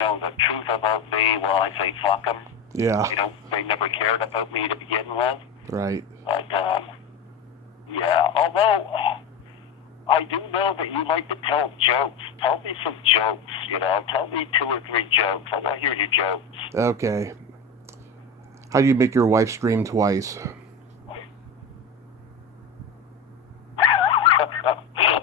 know the truth about me, well, I say fuck them. Yeah. They never cared about me to begin with. Right. But, yeah, although I do know that you like to tell jokes. Tell me some jokes, Tell me 2 or 3 jokes. I want to hear your jokes. Okay. How do you make your wife scream twice?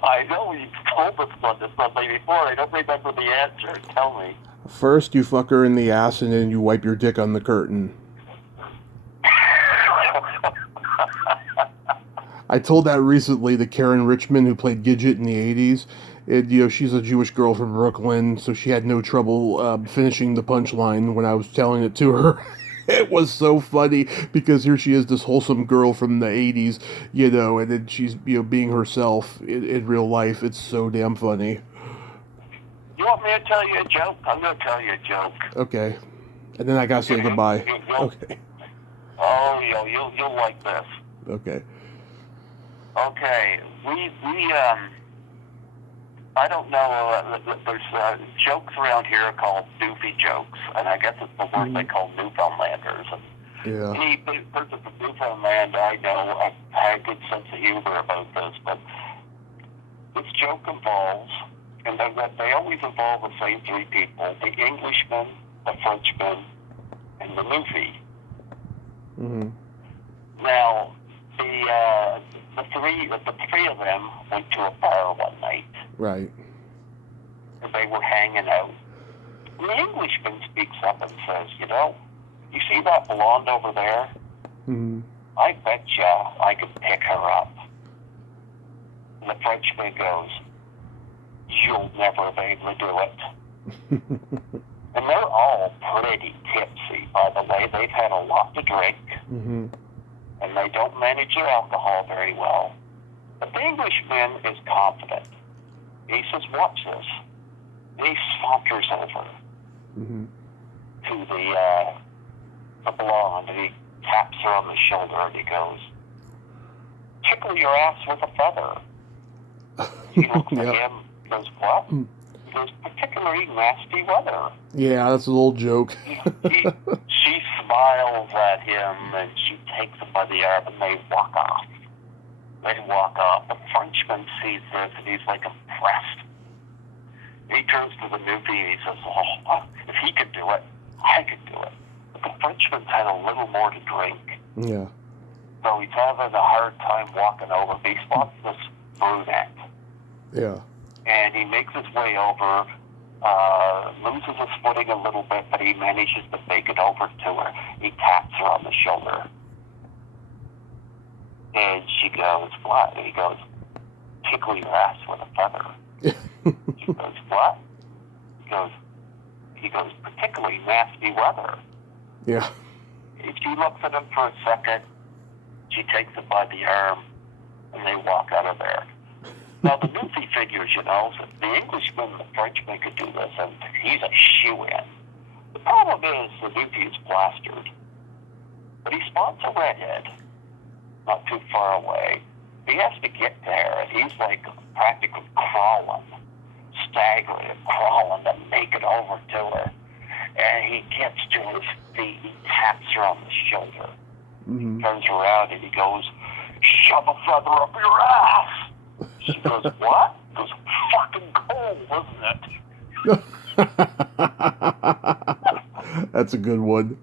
I know you've told us about this something before. I don't remember the answer. Tell me. First, you fuck her in the ass, and then you wipe your dick on the curtain. I told that recently to Karen Richmond, who played Gidget in the 80s. She's a Jewish girl from Brooklyn, so she had no trouble finishing the punchline when I was telling it to her. It was so funny because here she is, this wholesome girl from the 80s, and then she's, being herself in real life. It's so damn funny. You want me to tell you a joke? I'm going to tell you a joke. Okay. And then I gotta say goodbye. Okay. Oh, you'll like this. Okay. Okay. I don't know, there's jokes around here called doofy jokes, and I guess it's the word they call Newfoundlanders. Yeah. Any person from Newfoundland I know had a good sense of humor about this, but this joke involves, and they always involve the same 3 people, the Englishman, the Frenchman, and the Newfie. Mm-hmm. Now, the three of them went to a bar one night. Right. And they were hanging out. And the Englishman speaks up and says, you see that blonde over there? Mm-hmm. I bet you I could pick her up. And the Frenchman goes, you'll never be able to do it. And they're all pretty tipsy, by the way. They've had a lot to drink. Mm-hmm. And they don't manage their alcohol very well. But the Englishman is confident. He says, watch this. He saunters over to the blonde, and he taps her on the shoulder, and he goes, tickle your ass with a feather. He looks at him, goes, what? He goes, particularly nasty weather. Yeah, that's a little joke. She smiles at him, and she takes him by the arm, and they walk off. The Frenchman sees this, and he's like impressed. He turns to the newbie, and he says, if he could do it, I could do it. But the Frenchman's had a little more to drink. Yeah. So he's having a hard time walking over. He spots this brunette. Yeah. And he makes his way over, loses his footing a little bit, but he manages to make it over to her. He taps her on the shoulder. And she goes, what? And he goes, tickle your ass with a feather. She goes, what? He goes, particularly nasty weather. Yeah. She looks at him for a second. She takes him by the arm, and they walk out of there. Now, the newfie figures, the Englishman and the Frenchman could do this, and he's a shoo-in. The problem is the newfie is plastered. But he spots a redhead not too far away. He has to get there, and he's like practically crawling, staggering, crawling to make it over to her. And he gets to his feet, he taps her on the shoulder, turns around, and he goes, shove a feather up your ass. She goes, what? He goes, fucking cold, wasn't it? That's a good one.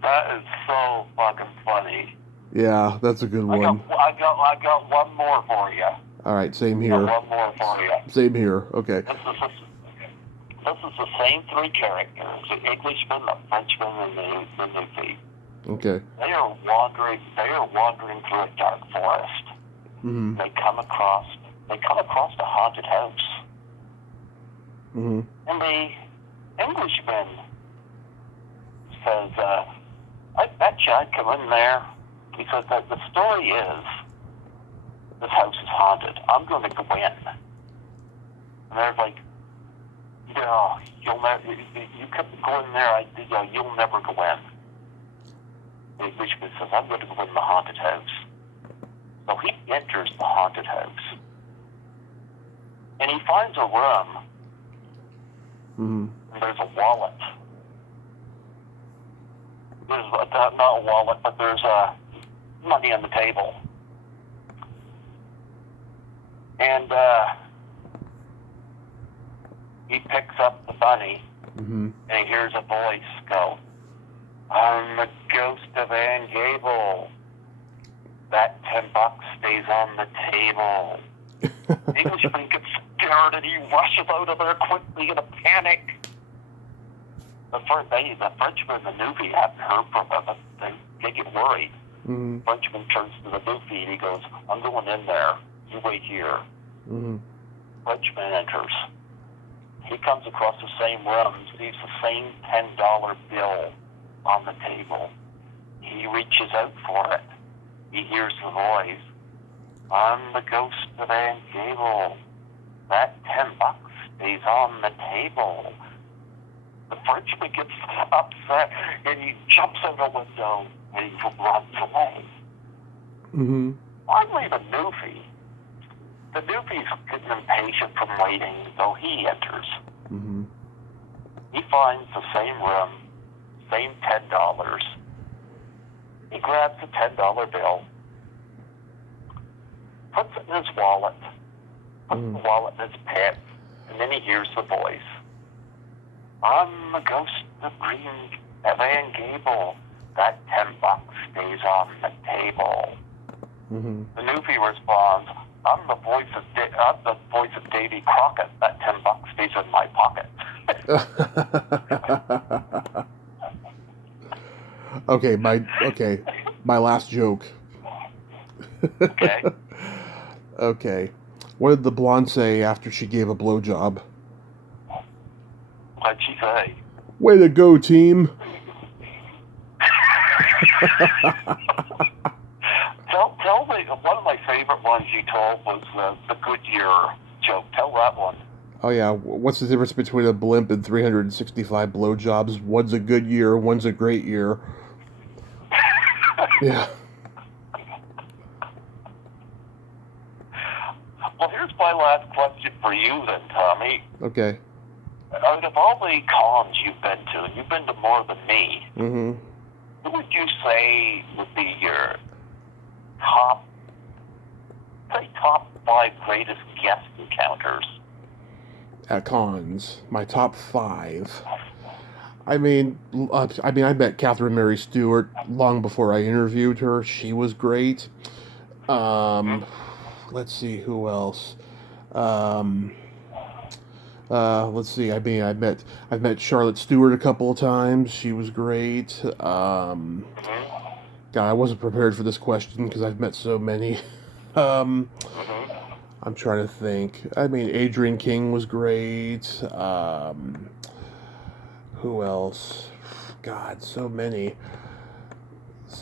That is so fucking funny. Yeah, that's a good one. I got one more for you. All right, same here. One more for you. Same here. Okay. This is the same 3 characters: the Englishman, the Frenchman, and the newfie. Okay. They are wandering through a dark forest. Mm-hmm. They come across a haunted house. Mm-hmm. And the Englishman says, I bet you I'd come in there. He says that the story is this house is haunted. I'm going to go in. And they're like, no, you'll never. You couldn't go in there. You'll never go in. The Englishman says, I'm going to go in the haunted house. So he enters the haunted house. And he finds a room there's a wallet. There's not a wallet, but there's money on the table. And he picks up the money, and he hears a voice go, "I'm the ghost of Ann Gable. That $10 stays on the table." The Englishman gets scared and he rushes out of there quickly in a panic. The Frenchman and the newbie hadn't heard from him. They get worried. The Frenchman turns to the newbie and he goes, "I'm going in there. You wait here." Frenchman enters. He comes across the same room, sees the same $10 bill on the table. He reaches out for it. He hears the voice, "I'm the ghost of Ann Gable. That $10 stays on the table." The Frenchman gets upset and he jumps out a window and he runs away. Finally, the newbie's getting impatient from waiting, so he enters. He finds the same room, same $10. He grabs the $10 bill, puts it in his wallet, puts the wallet in his pants, and then he hears the voice, "I'm the ghost of Ann Gable. That $10 stays on the table." The newbie responds, I'm the voice of Davy Crockett. That $10 stays in my pocket." Okay, my last joke. Okay. Okay. What did the blonde say after she gave a blowjob? What'd she say? "Way to go, team." Tell me, one of my favorite ones you told was the Goodyear joke. Tell that one. Oh yeah, what's the difference between a blimp and 365 blowjobs? One's a good year, one's a great year. Yeah. Well, here's my last question for you then, Tommy. Okay. Out of all the cons you've been to, and you've been to more than me, who would you say would be your top 5 greatest guest encounters? At cons, my top 5. I mean, I met Catherine Mary Stewart long before I interviewed her. She was great. Let's see who else. Let's see. I've met Charlotte Stewart a couple of times. She was great. God, I wasn't prepared for this question because I've met so many. I'm trying to think. I mean, Adrienne King was great. Who else? God, so many.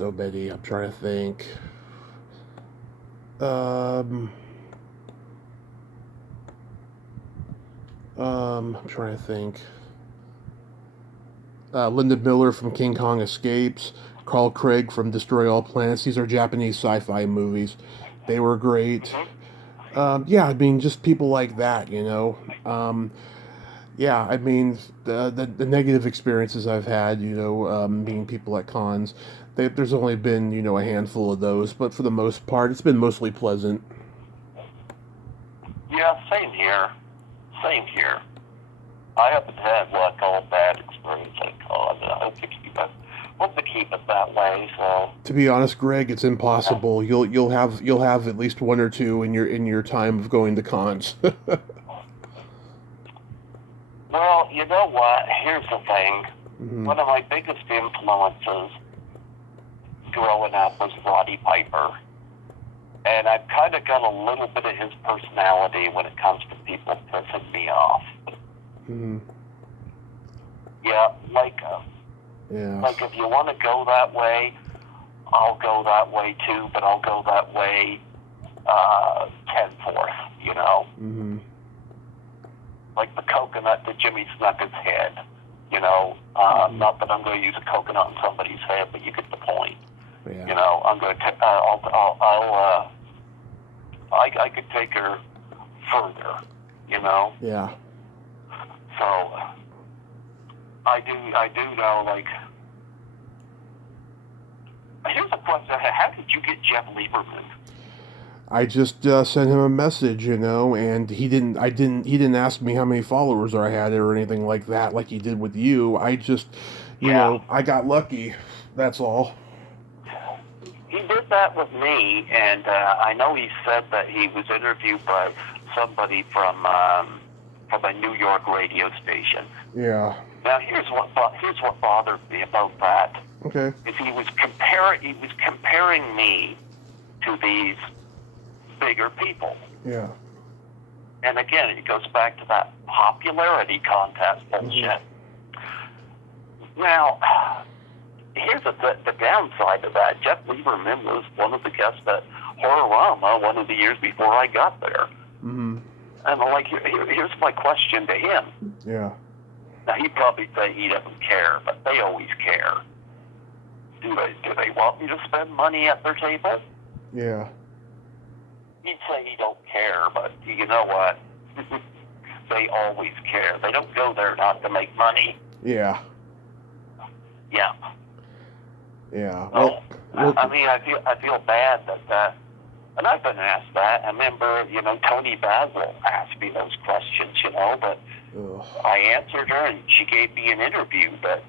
I'm trying to think. I'm trying to think. Linda Miller from King Kong Escapes. Carl Craig from Destroy All Planets. These are Japanese sci-fi movies. They were great. Yeah, I mean, just people like that, you know. Yeah, I mean, the negative experiences I've had, you know, meeting people at cons, there's only been, you know, a handful of those, but for the most part, it's been mostly pleasant. Yeah, same here. I haven't had like all bad experience at cons. I hope to keep it that way. So to be honest, Greg, it's impossible. You'll have at least one or two in your time of going to cons. Well, you know what? Here's the thing. One of my biggest influences growing up was Roddy Piper. And I've kind of got a little bit of his personality when it comes to people pissing me off. Yeah, like if you want to go that way, I'll go that way too, but I'll go that way 10/4, you know? Like the coconut that Jimmy snuck his head, you know? Not that I'm going to use a coconut on somebody's head, but you get the point. Yeah. You know, I'm going to I could take her further, you know? Yeah. So, I do know, like, here's a question. How did you get Jeff Lieberman? I just sent him a message, and he didn't ask me how many followers I had or anything like that, like he did with you. I just, Yeah. I got lucky. That's all. He did that with me, and I know he said that he was interviewed by somebody from a New York radio station. Yeah. Now here's what bothered me about that. Okay. Is he was comparing me to these bigger people. Yeah. And again, it goes back to that popularity contest bullshit. Mm-hmm. Now, here's the downside of that. Jeff Lieberman was one of the guests at Horrorama one of the years before I got there. Mm-hmm. And like, here's my question to him. Yeah. Now, he'd probably say he doesn't care, but they always care. Do they want me to spend money at their table? Yeah. He'd say he don't care, but you know what? They always care. They don't go there not to make money. Yeah. Yeah. Yeah. Well, I mean, I feel bad that and I've been asked that. I remember, Tony Basil asked me those questions, but I answered her, and she gave me an interview, but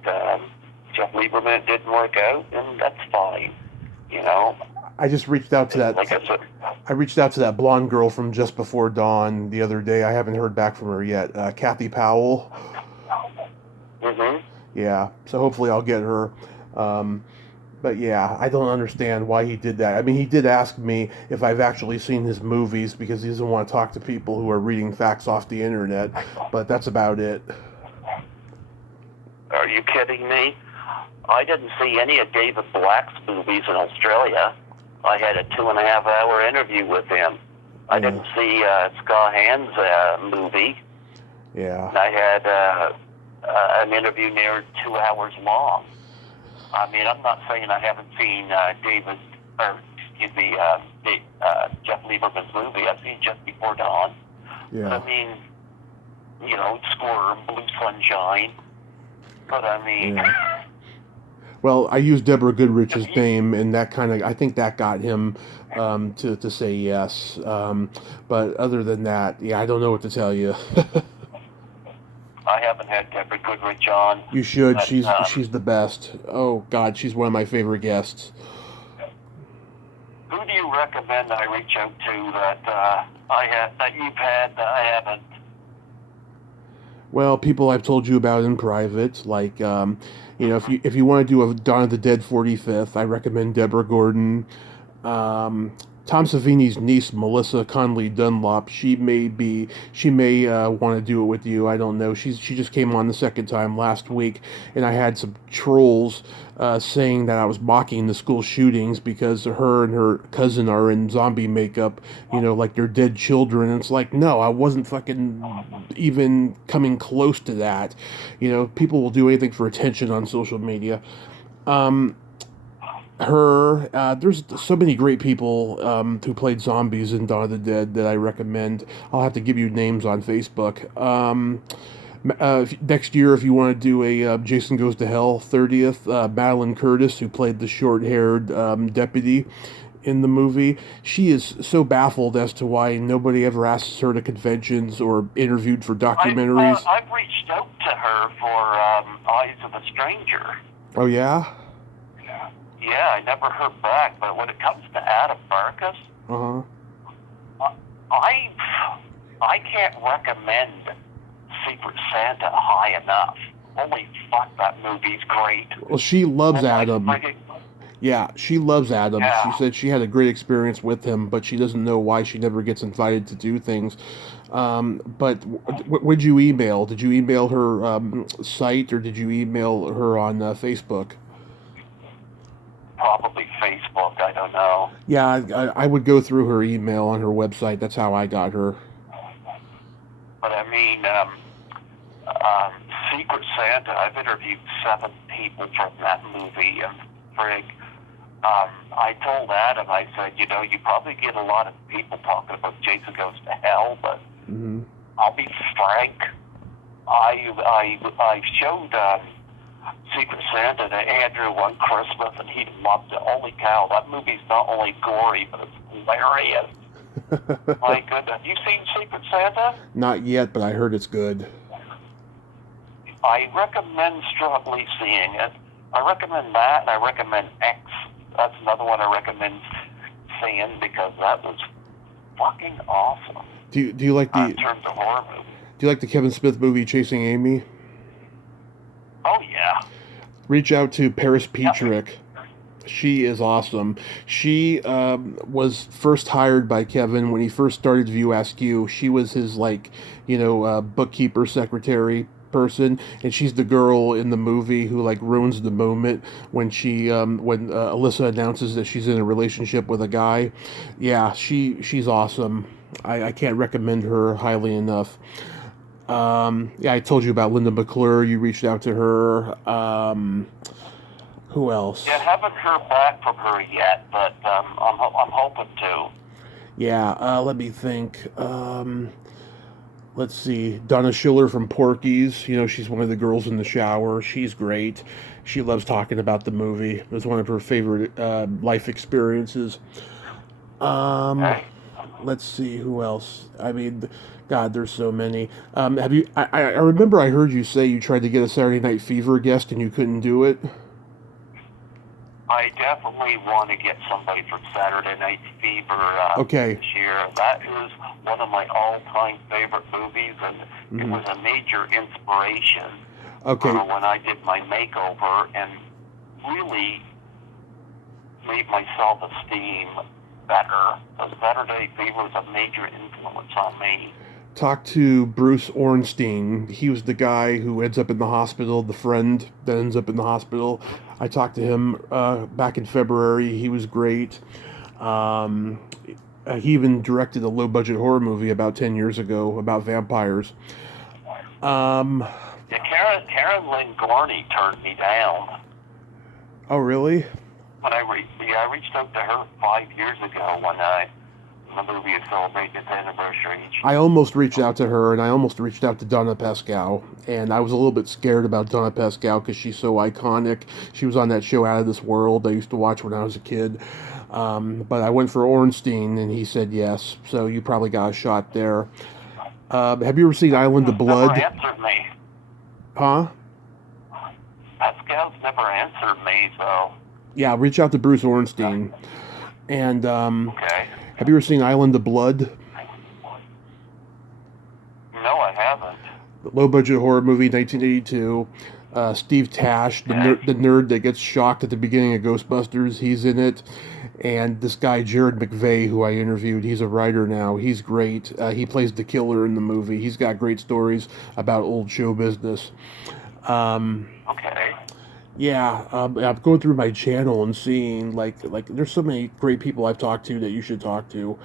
Jeff Lieberman didn't work out, and that's fine, I just reached out to that. Like I said, I reached out to that blonde girl from Just Before Dawn the other day. I haven't heard back from her yet. Kathy Powell. Mm-hmm. Yeah, so hopefully I'll get her. But yeah, I don't understand why he did that. I mean, he did ask me if I've actually seen his movies because he doesn't want to talk to people who are reading facts off the internet, but that's about it. Are you kidding me? I didn't see any of David Black's movies in Australia. I had a 2.5-hour interview with him. I didn't see Scott Hand's movie. Yeah. I had an interview near 2 hours long. I mean, I'm not saying I haven't seen Jeff Lieberman's movie. I've seen Just Before Dawn. Yeah. But I mean, Squirm, Blue Sunshine. But I mean... Yeah. Well, I used Deborah Goodrich's name, and that I think that got him to say yes. But other than that, yeah, I don't know what to tell you. I haven't had Deborah Goodrich on. You should. But, she's the best. Oh God, she's one of my favorite guests. Who do you recommend I reach out to that you've had that I haven't? Well, people I've told you about in private, like if you want to do a Dawn of the Dead 45th, I recommend Deborah Gordon. Tom Savini's niece, Melissa Conley Dunlop, she may want to do it with you. I don't know. She just came on the second time last week, and I had some trolls saying that I was mocking the school shootings because her and her cousin are in zombie makeup, like they're dead children. And it's like, no, I wasn't fucking even coming close to that. People will do anything for attention on social media. There's so many great people who played zombies in Dawn of the Dead that I recommend. I'll have to give you names on Facebook. Next year, if you want to do a Jason Goes to Hell 30th, Madeline Curtis, who played the short-haired deputy in the movie, she is so baffled as to why nobody ever asks her to conventions or interviewed for documentaries. I've reached out to her for Eyes of a Stranger. Oh, yeah? Yeah, I never heard back, but when it comes to Adam Farkas, I can't recommend Secret Santa high enough. Holy fuck, that movie's great. Well, she loves Adam. Yeah, she loves Adam. Yeah. She said she had a great experience with him, but she doesn't know why she never gets invited to do things. But what'd you email? Did you email her site, or did you email her on Facebook? Probably Facebook, I don't know. Yeah, I would go through her email on her website. That's how I got her. But I mean, Secret Santa, I've interviewed 7 people from that movie, and frig, I told Adam, I said, you probably get a lot of people talking about Jason Goes to Hell, but I'll be frank, I showed Secret Santa to Andrew one Christmas, and he loved it. Holy cow, that movie's not only gory, but it's hilarious. My goodness. Have you seen Secret Santa? Not yet, but I heard it's good. I recommend strongly seeing it. I recommend that, and I recommend X. That's another one I recommend seeing because that was fucking awesome. Do you like In terms of horror movies. Do you like the Kevin Smith movie Chasing Amy? Oh yeah. Reach out to Paris Petrick. She is awesome. She was first hired by Kevin when he first started View Askew. She was his bookkeeper, secretary person, and she's the girl in the movie who like ruins the moment when Alyssa announces that she's in a relationship with a guy. Yeah, she's awesome. I can't recommend her highly enough. I told you about Linda McClure. You reached out to her. Who else? Yeah, haven't heard back from her yet, but I'm hoping to. Yeah, let me think. Let's see. Donna Schiller from Porky's. You know, she's one of the girls in the shower. She's great. She loves talking about the movie. It was one of her favorite life experiences. Okay. Let's see who else. I mean, God, there's so many. Have you? I remember I heard you say you tried to get a Saturday Night Fever guest and you couldn't do it. I definitely want to get somebody from Saturday Night Fever Okay. this year. That is one of my all-time favorite movies, and it was a major inspiration Okay. when I did my makeover and really made my self-esteem better. So Saturday Fever was a major influence on me. Talked to Bruce Ornstein. He was the guy who ends up in the hospital, the friend that ends up in the hospital. I talked to him back in February. He was great. He even directed a low-budget horror movie about 10 years ago about vampires. Yeah, Karen Lynn Gorney turned me down. Oh, really? When I reached out to her 5 years ago when the movie is celebrating its anniversary. I almost reached out to her, and I almost reached out to Donna Pascal, and I was a little bit scared about Donna Pascal because she's so iconic. She was on that show Out of This World I used to watch when I was a kid. But I went for Ornstein, and he said yes, so you probably got a shot there. Have you ever seen Island of Blood? Never answered me. Huh? Pascal's never answered me, so... Yeah, reach out to Bruce Ornstein. And, Okay. have you ever seen Island of Blood? No, I haven't. Low-budget horror movie, 1982. Steve Tash, the nerd that gets shocked at the beginning of Ghostbusters, he's in it. And this guy, Jared McVeigh, who I interviewed, he's a writer now. He's great. He plays the killer in the movie. He's got great stories about old show business. Okay. Yeah, I'm going through my channel and seeing, like there's so many great people I've talked to that you should talk to.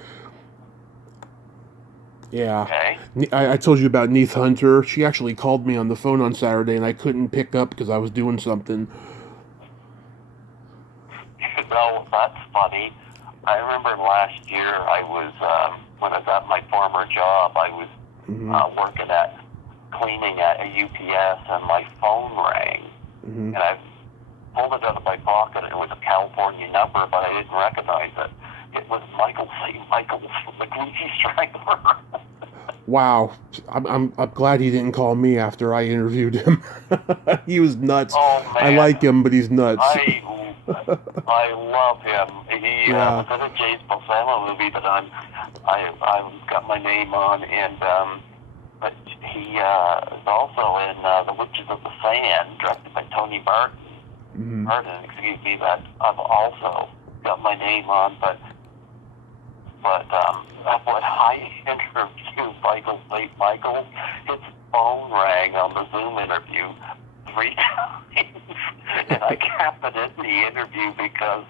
Yeah. Okay. I told you about Neith Hunter. She actually called me on the phone on Saturday, and I couldn't pick up because I was doing something. Well, that's funny. I remember last year I was, when I was at my former job, I was working at, cleaning at a UPS, and my phone rang. And I pulled it out of my pocket, and it was a California number, but I didn't recognize it. It was Michael C. Michaels from the Greasy Strangler. Wow, I'm glad he didn't call me after I interviewed him. He was nuts. Oh, man. I like him, but he's nuts. I love him. He was in a James Balsamo movie that I've got my name on, and but he is also in The Witches of the Sand, directed by Tony Martin. Excuse me, that I've also got my name on, but when I interviewed Michael St. Michaels, his phone rang on the Zoom interview 3 times, and I kept it in the interview because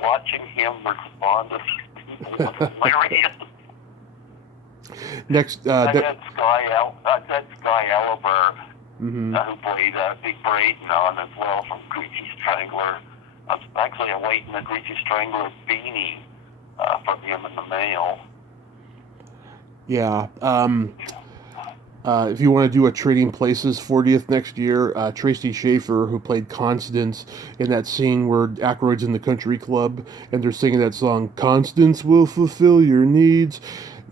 watching him respond to these people was hilarious. Next, I had Sky Elliver, who played Big Braden on as well from Greasy Strangler. I was actually awaiting the Greasy Strangler beanie from him in the mail. Yeah. If you want to do a Trading Places 40th next year, Tracy Schaefer, who played Constance in that scene where Aykroyd's in the country club and they're singing that song, Constance will fulfill your needs.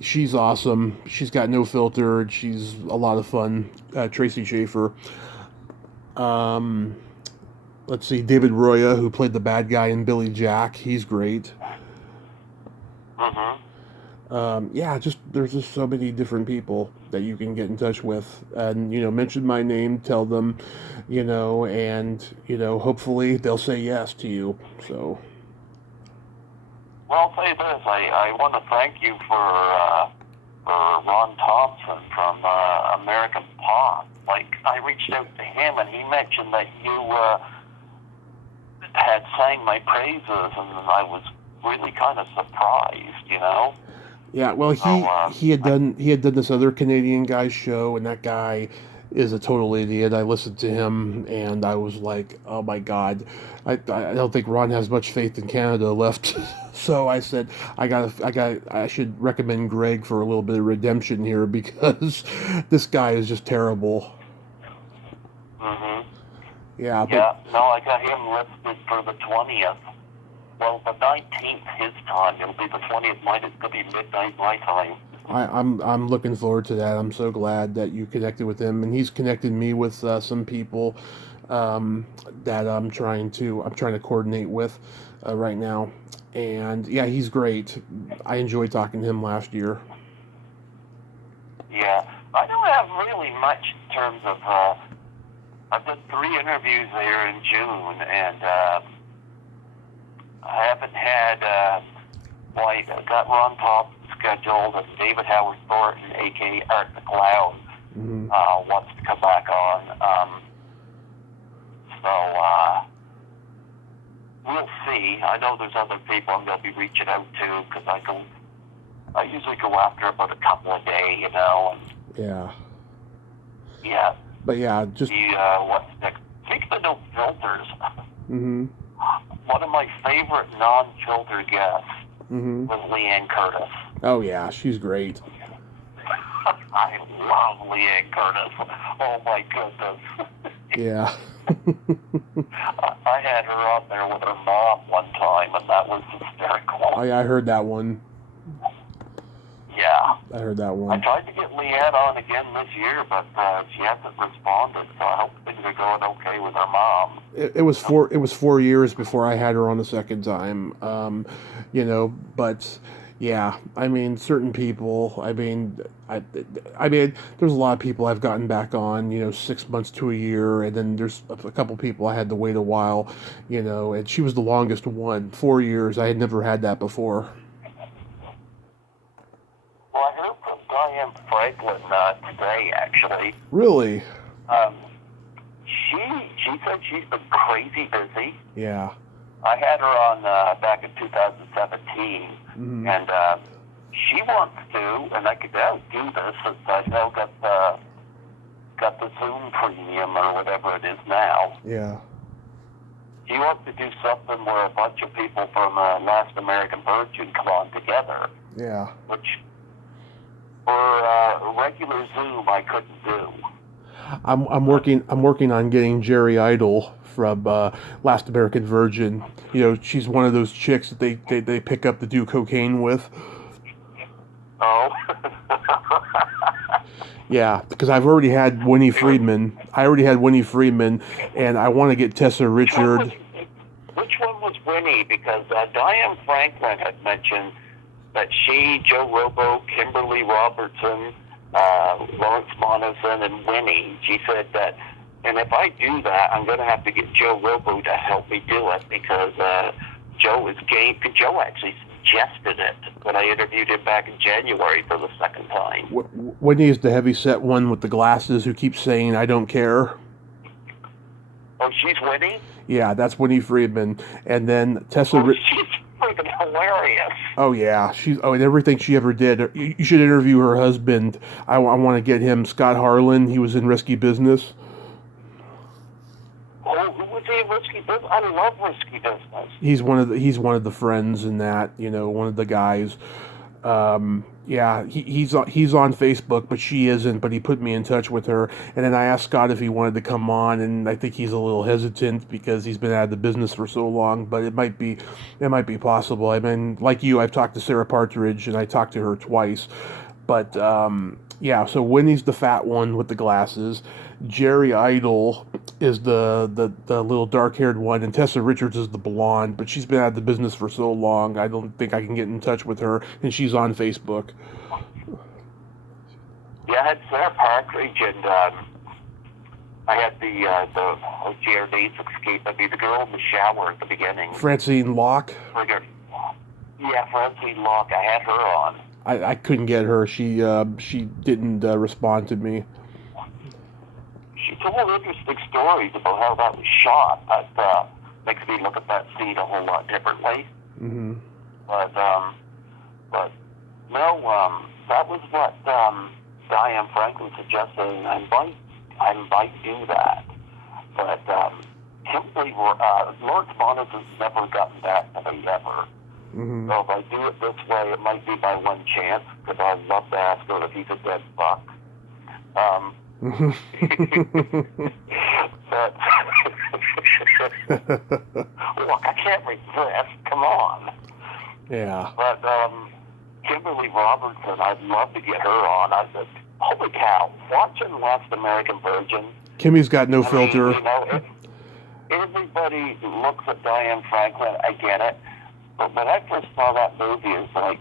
She's awesome. She's got no filter. And she's a lot of fun. Tracy Schaefer. Um, let's see, David Roya, who played the bad guy in Billy Jack. He's great. Mm-hmm. Yeah, just there's just so many different people that you can get in touch with, and mention my name, tell them, and hopefully they'll say yes to you. So, Well, I'll say this. I want to thank you for Ron Thompson from American Pop. Like, I reached out to him, and he mentioned that you had sang my praises, and I was really kind of surprised. yeah, well, So, he had done this other Canadian guy's show, and that guy is a total idiot. I listened to him, and I was like, oh my god, I don't think Ron has much faith in Canada left. So I said, I should recommend Greg for a little bit of redemption here because this guy is just terrible. hmm Yeah, but yeah, no, I got him listed for the 20th. Well, the 19th his time. It'll be the 20th mine. It's going to be midnight my time. I'm looking forward to that. I'm so glad that you connected with him, and he's connected me with some people um, that I'm trying to coordinate with right now. And yeah, he's great. I enjoyed talking to him last year. Yeah, I don't have really much in terms of. I did 3 interviews there in June, and I haven't had. I got Ron Top scheduled, and David Howard Thornton, aka Art the Clown, Hmm. wants to come back on. So we'll see. I know there's other people I'm going to be reaching out to because I usually go after about a couple a day, and Yeah, yeah. but yeah, just The what's next? Speaking of no filters, hmm one of my favorite non-filter guests hmm was Leanne Curtis. Oh yeah, she's great. I love Leanne Curtis. Oh my goodness. Yeah. I had her on there with her mom one time, and that was hysterical. I heard that one. Yeah. I heard that I one. tried to get Leanne on again this year, but she hasn't responded, so I hope things are going okay with her mom. It was 4 years before I had her on the second time. But yeah, I mean, certain people. I mean, there's a lot of people I've gotten back on. 6 months to a year, and then there's a couple people I had to wait a while. And she was the longest one, 4 years. I had never had that before. Well, I heard from Diane Franklin today, actually. Really? Um, she said she's been crazy busy. Yeah. I had her on back in 2017, Hmm. and she wants to, and I could now do this since I now got the Zoom premium or whatever it is now. Yeah. She wants to do something where a bunch of people from Last American Virgin come on together, Yeah. which for regular Zoom I couldn't do. I'm working on getting Jerry Idle from Last American Virgin. She's one of those chicks that they pick up to do cocaine with. Oh. Yeah, because I've already had Winnie Friedman. I already had Winnie Friedman, and I want to get Tessa Richard. Which one was Winnie? Because Diane Franklin had mentioned that she, Joe Robo, Kimberly Robertson, Lawrence Monison, and Winnie, she said that, and if I do that, I'm going to have to get Joe Robo to help me do it because Joe is game. Joe actually suggested it when I interviewed him back in January for the second time. Whitney is the heavy-set one with the glasses who keeps saying, "I don't care." Oh, she's Winnie? Yeah, that's Winnie Friedman. And then Tessa... Oh, she's freaking hilarious. Oh, yeah. And everything she ever did. You should interview her husband. I want to get him, Scott Harlan. He was in Risky Business. Oh, who was he in Risky Business? I love Risky Business. He's one of the friends in that, one of the guys. Yeah, he's on Facebook, but she isn't. But he put me in touch with her, and then I asked Scott if he wanted to come on, and I think he's a little hesitant because he's been out of the business for so long. But it might be possible. I mean, like you, I've talked to Sarah Partridge, and I talked to her twice. But yeah, so Winnie's the fat one with the glasses. Jerry Idle is the little dark haired one, and Tessa Richards is the blonde. But she's been out of the business for so long, I don't think I can get in touch with her, and she's on Facebook. Yeah, I had Sarah Partridge, and I had her name's escape. The girl in the shower at the beginning. Francine Locke. Yeah, Francine Locke. I had her on. I couldn't get her. She didn't respond to me. She told interesting stories about how that was shot. That makes me look at that scene a whole lot differently. Mm-hmm. But no, that was what Diane Franklin suggested, and I might do that. But Kimberly, Lawrence Bonnet has never gotten back to me ever. Mm-hmm. So if I do it this way, it might be by one chance, because I'd love to ask her if he's a dead fuck. But look, I can't resist. Come on. Yeah. But Kimberly Robertson, I'd love to get her on. I said, holy cow, watching Last American Virgin. Kimmy's got no filter. You know, everybody looks at Diane Franklin. I get it. But when I first saw that movie, it's like,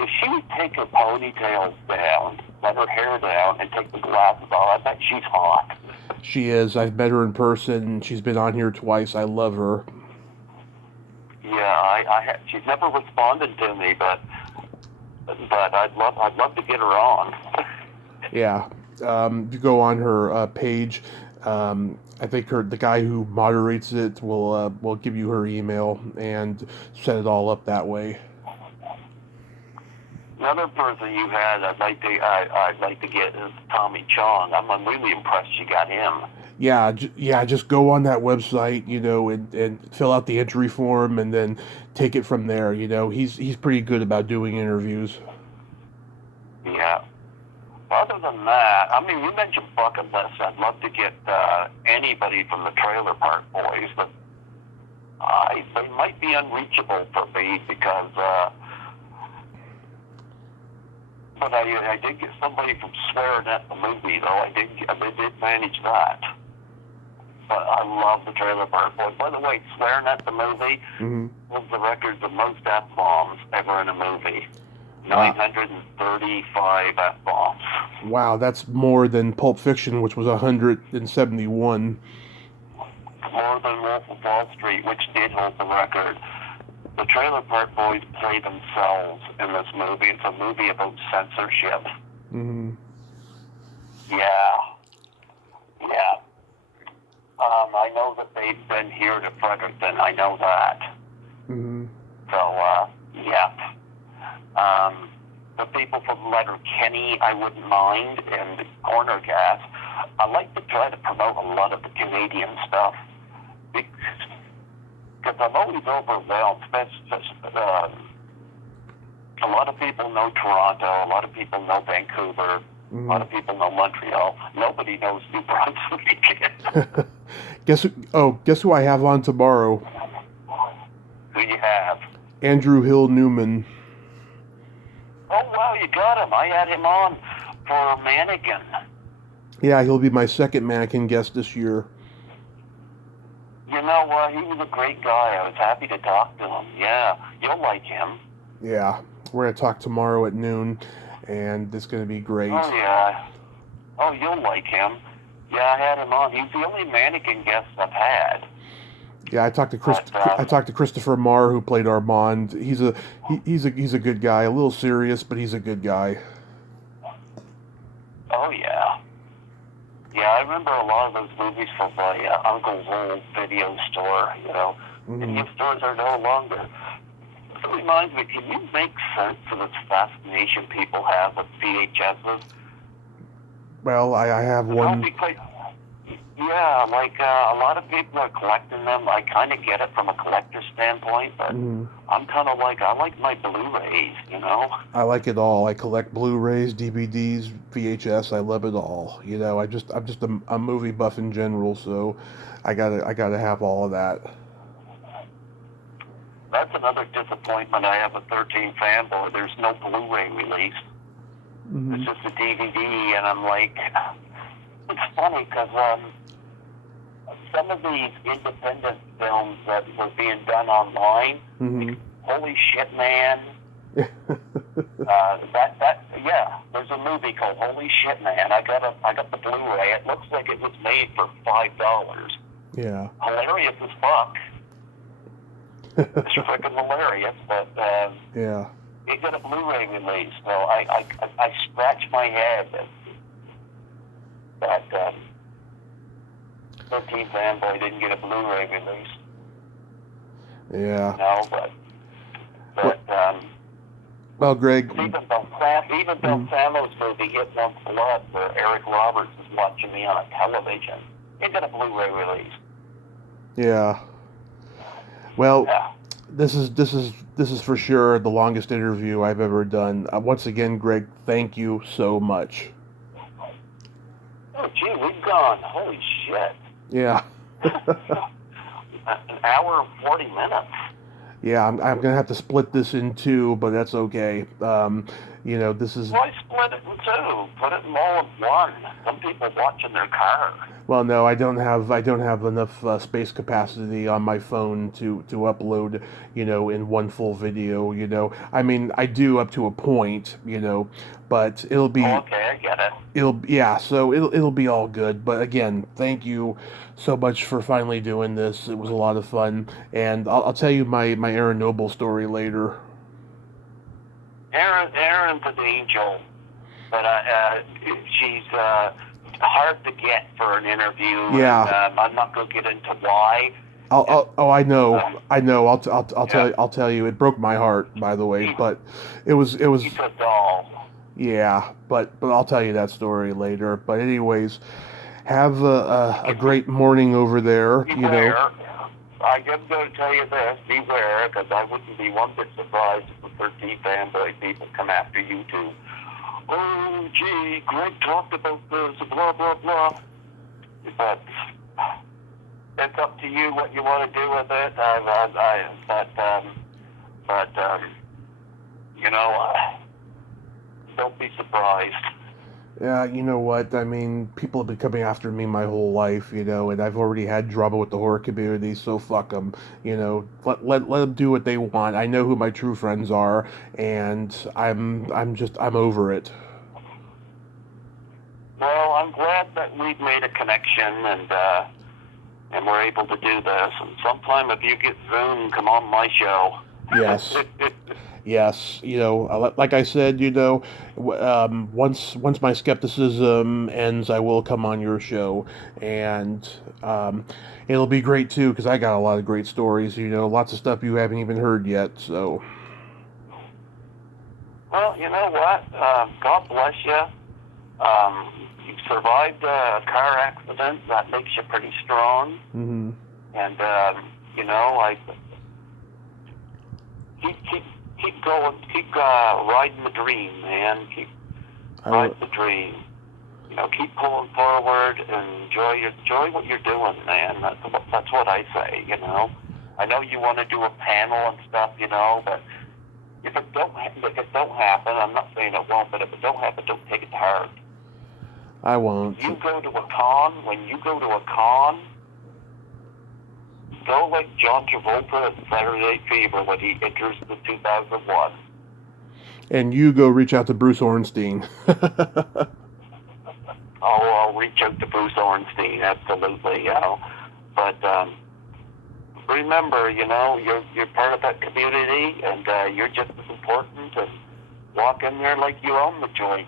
if she would take her ponytails down, let her hair down, and take the glasses off, I bet she's hot. She is. I've met her in person. She's been on here twice. I love her. Yeah, she's never responded to me, but I'd love to get her on. Yeah. You go on her page. I think the guy who moderates it will give you her email and set it all up that way. Another person you had I'd like to get is Tommy Chong. I'm really impressed you got him. Yeah, just go on that website, and fill out the entry form, and then take it from there. He's pretty good about doing interviews. Yeah. Other than that, I mean, you mentioned bucket list. I'd love to get anybody from the Trailer Park Boys, but they might be unreachable for me because. But I did get somebody from Swearing at the movie, though. I did manage that. But I love the Trailer Park Boys. By the way, Swearing at the movie was the record the most F-bombs ever in a movie. 935 F-bombs. Wow, that's more than Pulp Fiction, which was 171. More than Wolf of Wall Street, which did hold the record. The Trailer Park Boys play themselves in this movie. It's a movie about censorship. Mm-hmm. Yeah. I know that they've been here to Fredericton. I know that. Mm-hmm. So, yeah. The people from Letterkenny, I wouldn't mind, and Corner Gas. I like to try to promote a lot of the Canadian stuff. Because I'm always overwhelmed. A lot of people know Toronto. A lot of people know Vancouver. A lot of people know Montreal. Nobody knows New Brunswick. Guess who I have on tomorrow? Who you have? Andrew Hill Newman. Oh, wow, you got him. I had him on for Mannequin. Yeah, he'll be my second Mannequin guest this year. You know, he was a great guy. I was happy to talk to him. Yeah, you'll like him. Yeah, we're going to talk tomorrow at noon, and it's going to be great. Oh, yeah. Oh, you'll like him. Yeah, I had him on. He's the only Mannequin guest I've had. Yeah, I talked to Christopher Marr, who played Armand. He's a good guy. A little serious, but he's a good guy. Oh, yeah. Yeah, I remember a lot of those movies from my uncle's old video store, Video stores are no longer. It reminds me, can you make sense of this fascination people have with VHSs? Well, I have one. Yeah, like a lot of people are collecting them. I kind of get it from a collector's standpoint, but Mhm. I'm kind of like, I like my Blu-rays, you know? I like it all. I collect Blu-rays, DVDs, VHS. I love it all. I'm just a movie buff in general, so I gotta have all of that. That's another disappointment. I have a 13 fanboy. There's no Blu-ray release. Hmm. It's just a DVD, and I'm like, it's funny because some of these independent films that were being done online, Hmm. holy shit, man. Yeah, there's a movie called Holy Shit, Man. I got the Blu-ray. It looks like it was made for $5. Yeah. Hilarious as fuck. It's freaking hilarious, but Yeah. it got a Blu-ray release. So I scratch my head that 13 Fanboy didn't get a Blu-ray release. Yeah. No, Well, but well, Greg. even though Samo's movie Hit Once Blood, where Eric Roberts is watching me on a television, it got a Blu-ray release. Yeah. Well, Yeah. this is for sure the longest interview I've ever done. Once again, Greg, thank you so much. Oh, gee, we've gone. Holy shit. Yeah. An hour and 40 minutes. Yeah, I'm gonna have to split this in two, but that's okay. This is Why split it in two? Put it in all of one. Some people watch in their car. well, no, I don't have enough space capacity on my phone to upload, in one full video. I mean, I do up to a point, but Oh, okay, I get it. so it'll be all good. But again, thank you so much for finally doing this. It was a lot of fun, and I'll tell you my Aaron Noble story later. Erin's an angel, but she's hard to get for an interview. Yeah. And, I'm not going to get into why. I know. Yeah. I'll tell you. It broke my heart, by the way. But it was. She's a doll. Yeah. But I'll tell you that story later. But anyways, have a great morning over there. Beware. I am going to tell you this. Beware, because I wouldn't be one bit surprised if the 13 fanboy people come after you too. Oh, gee, Greg talked about this, blah, blah, blah. But it's up to you what you want to do with it. Don't be surprised. Yeah, you know what? I mean, people have been coming after me my whole life, and I've already had drama with the horror community, so fuck them. Let them do what they want. I know who my true friends are, and I'm over it. Well, I'm glad that we've made a connection and we're able to do this. And sometime if you get Zoom, come on my show. Yes. Yes, like I said, once my skepticism ends, I will come on your show, and it'll be great too because I got a lot of great stories. Lots of stuff you haven't even heard yet. So, Well, you know what? God bless you. You've survived a car accident. That makes you pretty strong. mm-hmm. And like keep going, keep riding the dream, man. Keep riding the dream. Keep pulling forward and enjoy what you're doing, man. That's what I say. I know you want to do a panel and stuff, but if it don't happen, I'm not saying it won't, but if it don't happen, don't take it to heart. I won't. When you go to a con, go like John Travolta at Saturday Night Fever when he enters the 2001. And you go reach out to Bruce Ornstein. I'll reach out to Bruce Ornstein, absolutely, But remember, you're part of that community, and you're just as important. And walk in there like you own the joint.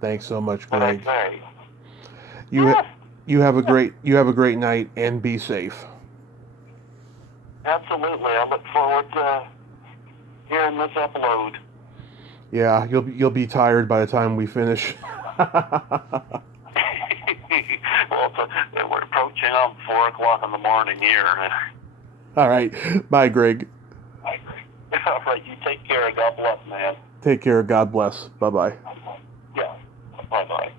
Thanks so much, What Greg. I say. You have a great night, and be safe. Absolutely. I look forward to hearing this upload. Yeah, you'll be tired by the time we finish. Well, we're approaching 4 o'clock in the morning here. All right. Bye, Greg. All right, you take care. God bless, man. Take care. God bless. Bye-bye. Yeah. Bye-bye.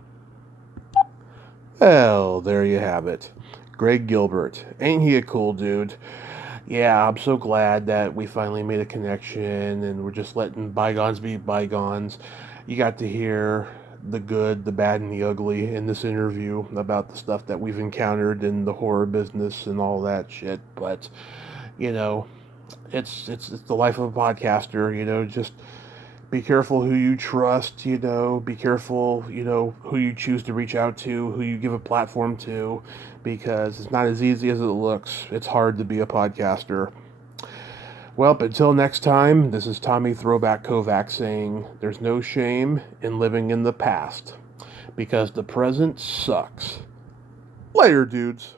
Well, there you have it. Greg Gilbert. Ain't he a cool dude? Yeah, I'm so glad that we finally made a connection and we're just letting bygones be bygones. You got to hear the good, the bad, and the ugly in this interview about the stuff that we've encountered in the horror business and all that shit. But, you know, it's the life of a podcaster, you know, just be careful who you trust, you know, be careful, you know, who you choose to reach out to, who you give a platform to, because it's not as easy as it looks. It's hard to be a podcaster. Well, but until next time, this is Tommy Throwback Kovac saying there's no shame in living in the past, because the present sucks. Later, dudes.